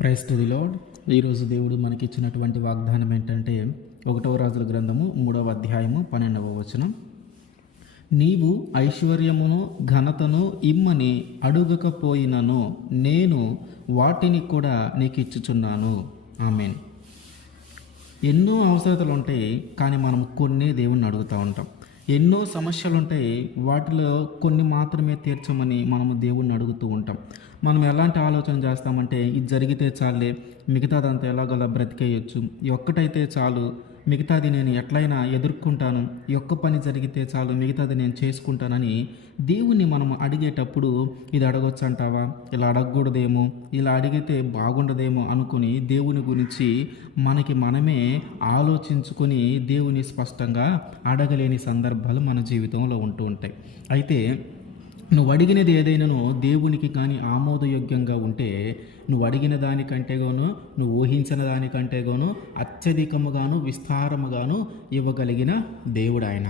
ప్రైస్తుదిలో ఈరోజు దేవుడు మనకి ఇచ్చినటువంటి వాగ్దానం ఏంటంటే ఒకటవ రాజుల గ్రంథము మూడవ అధ్యాయము పన్నెండవ వచనం. నీవు ఐశ్వర్యమును ఘనతను ఇమ్మని అడుగకపోయినను నేను వాటిని కూడా నీకు ఇచ్చుచున్నాను ఆమెన్. ఎన్నో అవసరతలు ఉంటాయి కానీ మనం కొన్ని దేవుణ్ణి అడుగుతూ ఉంటాం. ఎన్నో సమస్యలు ఉంటాయి వాటిలో కొన్ని మాత్రమే తీర్చమని మనము దేవుణ్ణి అడుగుతూ ఉంటాం. మనం ఎలాంటి ఆలోచన చేస్తామంటే ఇది జరిగితే చాలే మిగతాదంతా ఎలాగోలా బ్రతికేయచ్చు. ఒక్కటైతే చాలు మిగతాది నేను ఎట్లయినా ఎదుర్కొంటాను ఒక్క పని జరిగితే చాలు మిగతాది నేను చేసుకుంటానని దేవుణ్ణి మనం అడిగేటప్పుడు ఇది అడగొచ్చు అంటావా ఇలా అడగకూడదేమో ఇలా అడిగితే బాగుండదేమో అనుకుని దేవుని గురించి మనకి మనమే ఆలోచించుకొని దేవుని స్పష్టంగా అడగలేని సందర్భాలు మన జీవితంలో ఉంటూ ఉంటాయి. అయితే నువ్వు అడిగినది ఏదైనానో దేవునికి కానీ ఆమోదయోగ్యంగా ఉంటే నువ్వు అడిగిన దానికంటేగాను నువ్వు ఊహించిన దానికంటేగాను అత్యధికముగాను విస్తారముగాను ఇవ్వగలిగిన దేవుడు ఆయన.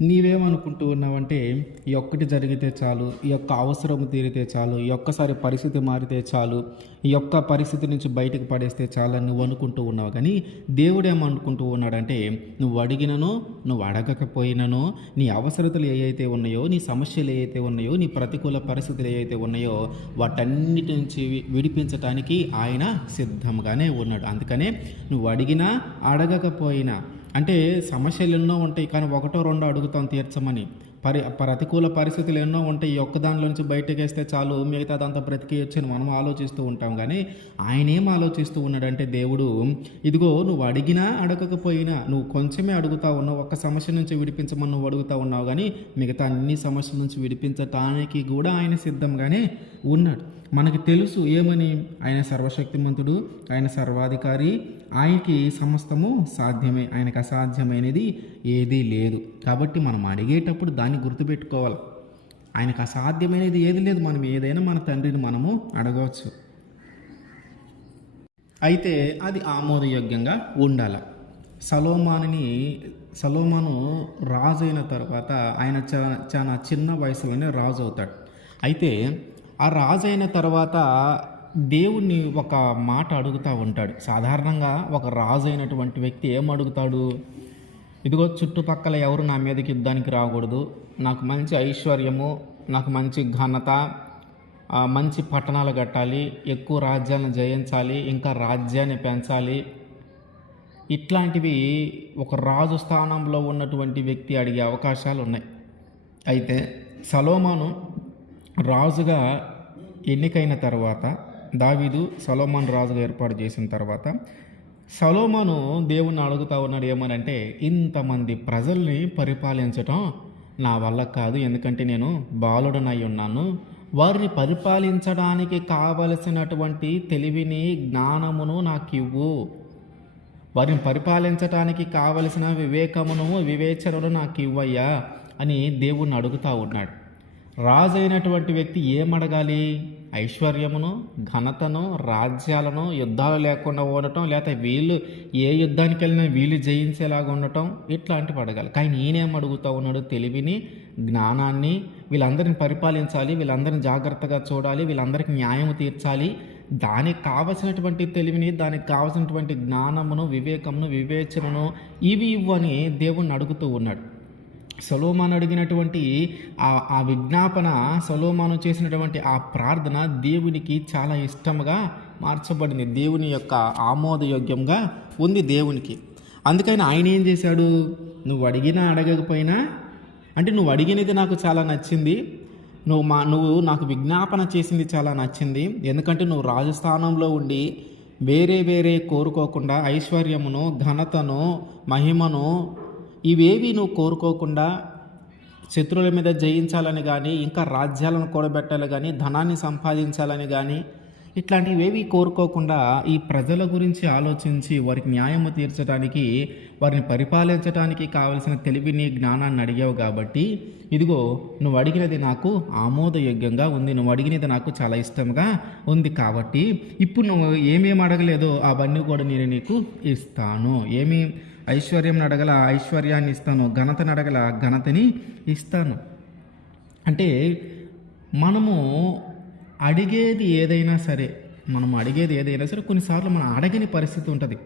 నీవేమనుకుంటూ ఉన్నావంటే ఈ ఒక్కటి జరిగితే చాలు ఈ యొక్క అవసరం తీరితే చాలు ఈ ఒక్కసారి పరిస్థితి మారితే చాలు ఈ యొక్క పరిస్థితి నుంచి బయటకు పడేస్తే చాలు నువ్వు అనుకుంటూ ఉన్నావు. కానీ దేవుడు ఏమనుకుంటూ ఉన్నాడంటే నువ్వు అడిగినను నువ్వు అడగకపోయినను నీ అవసరతలు ఏవైతే ఉన్నాయో నీ సమస్యలు ఏవైతే ఉన్నాయో నీ ప్రతికూల పరిస్థితులు ఏవైతే ఉన్నాయో వాటన్నిటి నుంచి విడిపించటానికి ఆయన సిద్ధంగానే ఉన్నాడు. అందుకనే నువ్వు అడిగినా అడగకపోయినా అంటే సమస్యలు ఎన్నో ఉంటాయి కానీ ఒకటో రెండో అడుగుతాం తీర్చమని. పరి ప్రతికూల పరిస్థితులు ఎన్నో ఉంటాయి ఈ ఒక్క దానిలో నుంచి బయటకేస్తే వేస్తే చాలు మిగతాదంతా బ్రతికేయచ్చు అని మనం ఆలోచిస్తూ ఉంటాం. కానీ ఆయన ఏం ఆలోచిస్తూ ఉన్నాడంటే దేవుడు ఇదిగో నువ్వు అడిగినా అడగకపోయినా నువ్వు కొంచెమే అడుగుతా ఉన్నావు ఒక్క సమస్య నుంచి విడిపించమని నువ్వు అడుగుతా ఉన్నావు కానీ మిగతా అన్ని సమస్యల నుంచి విడిపించటానికి కూడా ఆయన సిద్ధంగానే ఉన్నాడు. మనకి తెలుసు ఏమని? ఆయన సర్వశక్తిమంతుడు ఆయన సర్వాధికారి ఆయనకి సమస్తము సాధ్యమే ఆయనకు అసాధ్యమైనది ఏదీ లేదు. కాబట్టి మనం అడిగేటప్పుడు దాన్ని గుర్తుపెట్టుకోవాలి. ఆయనకు అసాధ్యమైనది ఏది లేదు. మనం ఏదైనా మన తండ్రిని మనము అడగవచ్చు. అయితే అది ఆమోదయోగ్యంగా ఉండాలి. సలోమాని సలోమాను రాజు అయిన తర్వాత ఆయన చా- చాలా చిన్న వయసులోనే రాజు అవుతాడు. అయితే ఆ రాజు అయిన తర్వాత దేవుణ్ణి ఒక మాట అడుగుతూ ఉంటాడు. సాధారణంగా ఒక రాజు అయినటువంటి వ్యక్తి ఏం అడుగుతాడు? ఇదిగో చుట్టుపక్కల ఎవరు నా మీదకి యుద్ధానికి రాకూడదు. నాకు మంచి ఐశ్వర్యము నాకు మంచి ఘనత మంచి పట్టణాలు కట్టాలి ఎక్కువ రాజ్యాలను జయించాలి ఇంకా రాజ్యాన్ని పెంచాలి. ఇట్లాంటివి ఒక రాజు స్థానంలో ఉన్నటువంటి వ్యక్తి అడిగే అవకాశాలు ఉన్నాయి. అయితే సలోమాను రాజుగా ఎన్నికైన తర్వాత దావీదు సలోమాన్ రాజుగా ఏర్పాటు చేసిన తర్వాత సలోమను దేవుణ్ణి అడుగుతా ఉన్నాడు ఏమనంటే ఇంతమంది ప్రజల్ని పరిపాలించటం నా వల్ల కాదు ఎందుకంటే నేను బాలుడనై ఉన్నాను. వారిని పరిపాలించడానికి కావలసినటువంటి తెలివిని జ్ఞానమును నాకు ఇవ్వు వారిని పరిపాలించటానికి కావలసిన వివేకమును వివేచనను నాకు ఇవ్వయ్యా అని దేవుణ్ణి అడుగుతా ఉన్నాడు. రాజైనటువంటి వ్యక్తి ఏమడగాలి? ఐశ్వర్యమును ఘనతను రాజ్యాలను యుద్ధాలు లేకుండా ఉండటం లేకపోతే వీళ్ళు ఏ యుద్ధానికి వెళ్ళినా వీళ్ళు జయించేలాగా ఉండటం ఇట్లాంటివి అడగాలి కానీ ఈయనేం అడుగుతా ఉన్నాడు తెలివిని జ్ఞానాన్ని వీళ్ళందరిని పరిపాలించాలి వీళ్ళందరిని జాగ్రత్తగా చూడాలి వీళ్ళందరికీ న్యాయం తీర్చాలి. దానికి కావలసినటువంటి తెలివిని దానికి కావలసినటువంటి జ్ఞానమును వివేకమును వివేచనను ఇవి ఇవ్వని దేవుణ్ణి అడుగుతూ ఉన్నాడు. సొలోమాన్ అడిగినటువంటి ఆ ఆ విజ్ఞాపన సొలోమాను చేసినటువంటి ఆ ప్రార్థన దేవునికి చాలా ఇష్టంగా మార్చబడింది. దేవుని యొక్క ఆమోదయోగ్యంగా ఉంది దేవునికి. అందుకని ఆయన ఏం చేశాడు? నువ్వు అడిగినా అడగకపోయినా అంటే నువ్వు అడిగినది నాకు చాలా నచ్చింది. నువ్వు మా నువ్వు నాకు విజ్ఞాపన చేసింది చాలా నచ్చింది. ఎందుకంటే నువ్వు రాజస్థానంలో ఉండి వేరే వేరే కోరుకోకుండా ఐశ్వర్యమును ఘనతను మహిమను ఇవేవి నువ్వు కోరుకోకుండా శత్రువుల మీద జయించాలని కానీ ఇంకా రాజ్యాలను కూడబెట్టాలి కానీ ధనాన్ని సంపాదించాలని కానీ ఇట్లాంటివేవి కోరుకోకుండా ఈ ప్రజల గురించి ఆలోచించి వారికి న్యాయము తీర్చడానికి వారిని పరిపాలించడానికి కావలసిన తెలివిని జ్ఞానాన్ని అడిగావు కాబట్టి ఇదిగో నువ్వు అడిగినది నాకు ఆమోదయోగ్యంగా ఉంది. నువ్వు అడిగినది నాకు చాలా ఇష్టంగా ఉంది కాబట్టి ఇప్పుడు నువ్వు ఏమేమి అడగలేదో అవన్నీ కూడా నేను నీకు ఇస్తాను. ఏమి ఐశ్వర్యం అడగల ఐశ్వర్యాన్ని ఇస్తాను ఘనతను అడగల ఘనతని ఇస్తాను. అంటే మనము అడిగేది ఏదైనా సరే మనం అడిగేది ఏదైనా సరే కొన్నిసార్లు మనం అడగని పరిస్థితి ఉంటుంది.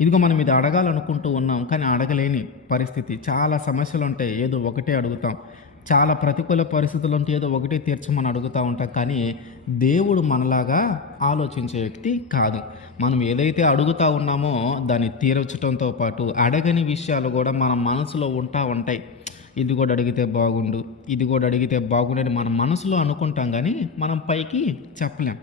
ఇదిగో మనం ఇది అడగాలనుకుంటూ ఉన్నాం కానీ అడగలేని పరిస్థితి. చాలా సమస్యలు ఉంటాయి ఏదో ఒకటే అడుగుతాం. చాలా ప్రతికూల పరిస్థితులు ఉంటే ఏదో ఒకటే తీర్చమని అడుగుతూ ఉంటాం కానీ దేవుడు మనలాగా ఆలోచించే వ్యక్తి కాదు. మనం ఏదైతే అడుగుతా ఉన్నామో దాన్ని తీర్చడంతో పాటు అడగని విషయాలు కూడా మన మనసులో ఉంటా ఉంటాయి. ఇది కూడా అడిగితే బాగుండు ఇది కూడా అడిగితే బాగుండని మన మనసులో అనుకుంటాం కానీ మనం పైకి చెప్పలేం.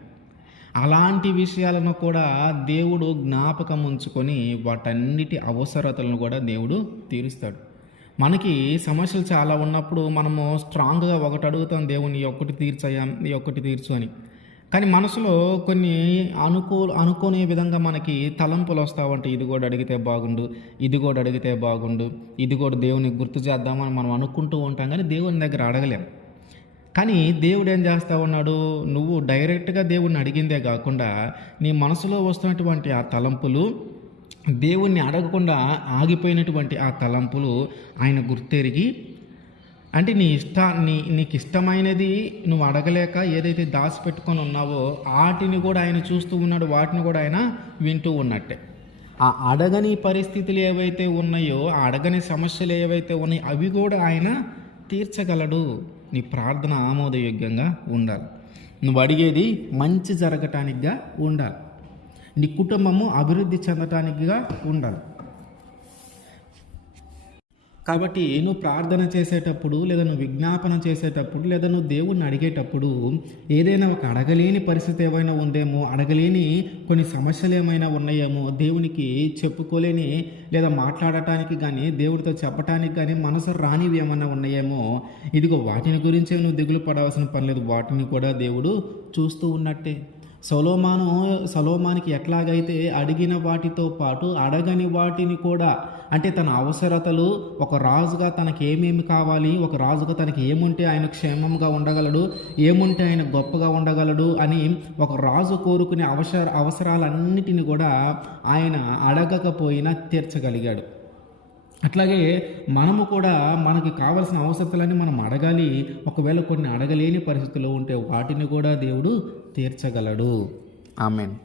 అలాంటి విషయాలను కూడా దేవుడు జ్ఞాపకం ఉంచుకొని వాటన్నిటి అవసరతలను కూడా దేవుడు తీరుస్తాడు. మనకి సమస్యలు చాలా ఉన్నప్పుడు మనము స్ట్రాంగ్గా ఒకటి అడుగుతాం దేవుని ఒక్కటి తీర్చయ్యా ఒక్కటి తీర్చు అని. కానీ మనసులో కొన్ని అనుకూ అనుకునే విధంగా మనకి తలంపులు వస్తావంటే ఇది కూడా అడిగితే బాగుండు ఇది కూడా అడిగితే బాగుండు ఇది కూడా దేవుని గుర్తు చేద్దామని మనం అనుకుంటూ ఉంటాం కానీ దేవుని దగ్గర అడగలేం. కానీ దేవుడు ఏం చేస్తా ఉన్నాడు? నువ్వు డైరెక్ట్గా దేవుణ్ణి అడిగిందే కాకుండా నీ మనసులో వస్తున్నటువంటి ఆ తలంపులు దేవుణ్ణి అడగకుండా ఆగిపోయినటువంటి ఆ తలంపులు ఆయన గుర్తెరిగి అంటే నీ ఇష్ట నీ నీకు ఇష్టమైనది నువ్వు అడగలేక ఏదైతే దాచిపెట్టుకొని ఉన్నావో వాటిని కూడా ఆయన చూస్తూ ఉన్నాడు వాటిని కూడా ఆయన వింటూ ఉన్నట్టే. ఆ అడగని పరిస్థితులు ఏవైతే ఉన్నాయో ఆ అడగని సమస్యలు ఏవైతే ఉన్నాయో అవి కూడా ఆయన తీర్చగలడు. నీ ప్రార్థన ఆమోదయోగ్యంగా ఉండాలి. నువ్వు అడిగేది మంచి జరగటానికిగా ఉండాలి. నీ కుటుంబము అభివృద్ధి చెందటానికిగా ఉండాలి కాబట్టి నువ్వు ప్రార్థన చేసేటప్పుడు లేదా నువ్వు విజ్ఞాపన చేసేటప్పుడు లేదా నువ్వు దేవుణ్ణి అడిగేటప్పుడు ఏదైనా ఒక అడగలేని పరిస్థితి ఏమైనా ఉందేమో అడగలేని కొన్ని సమస్యలు ఏమైనా ఉన్నాయేమో దేవునికి చెప్పుకోలేని లేదా మాట్లాడటానికి కానీ దేవుడితో చెప్పటానికి కానీ మనసు రానివి ఏమైనా ఉన్నాయేమో ఇదిగో వాటిని గురించే నువ్వు దిగులు పడవలసిన పని లేదు. వాటిని కూడా దేవుడు చూస్తూ ఉన్నట్టే. సొలోమాను సొలోమానికి ఎట్లాగైతే అడిగిన వాటితో పాటు అడగని వాటిని కూడా అంటే తన అవసరతలు ఒక రాజుగా తనకి ఏమేమి కావాలి ఒక రాజుగా తనకి ఏముంటే ఆయన క్షేమంగా ఉండగలడు ఏముంటే ఆయన గొప్పగా ఉండగలడు అని ఒక రాజు కోరుకునే అవసర అవసరాలన్నిటిని కూడా ఆయన అడగకపోయినా తీర్చగలిగాడు. అట్లాగే మనము కూడా మనకి కావలసిన అవసరతలన్నీ మనం అడగాలి. ఒకవేళ కొన్ని అడగలేని పరిస్థితుల్లో ఉంటే వాటిని కూడా దేవుడు తీర్చగలడు. ఆమెన్.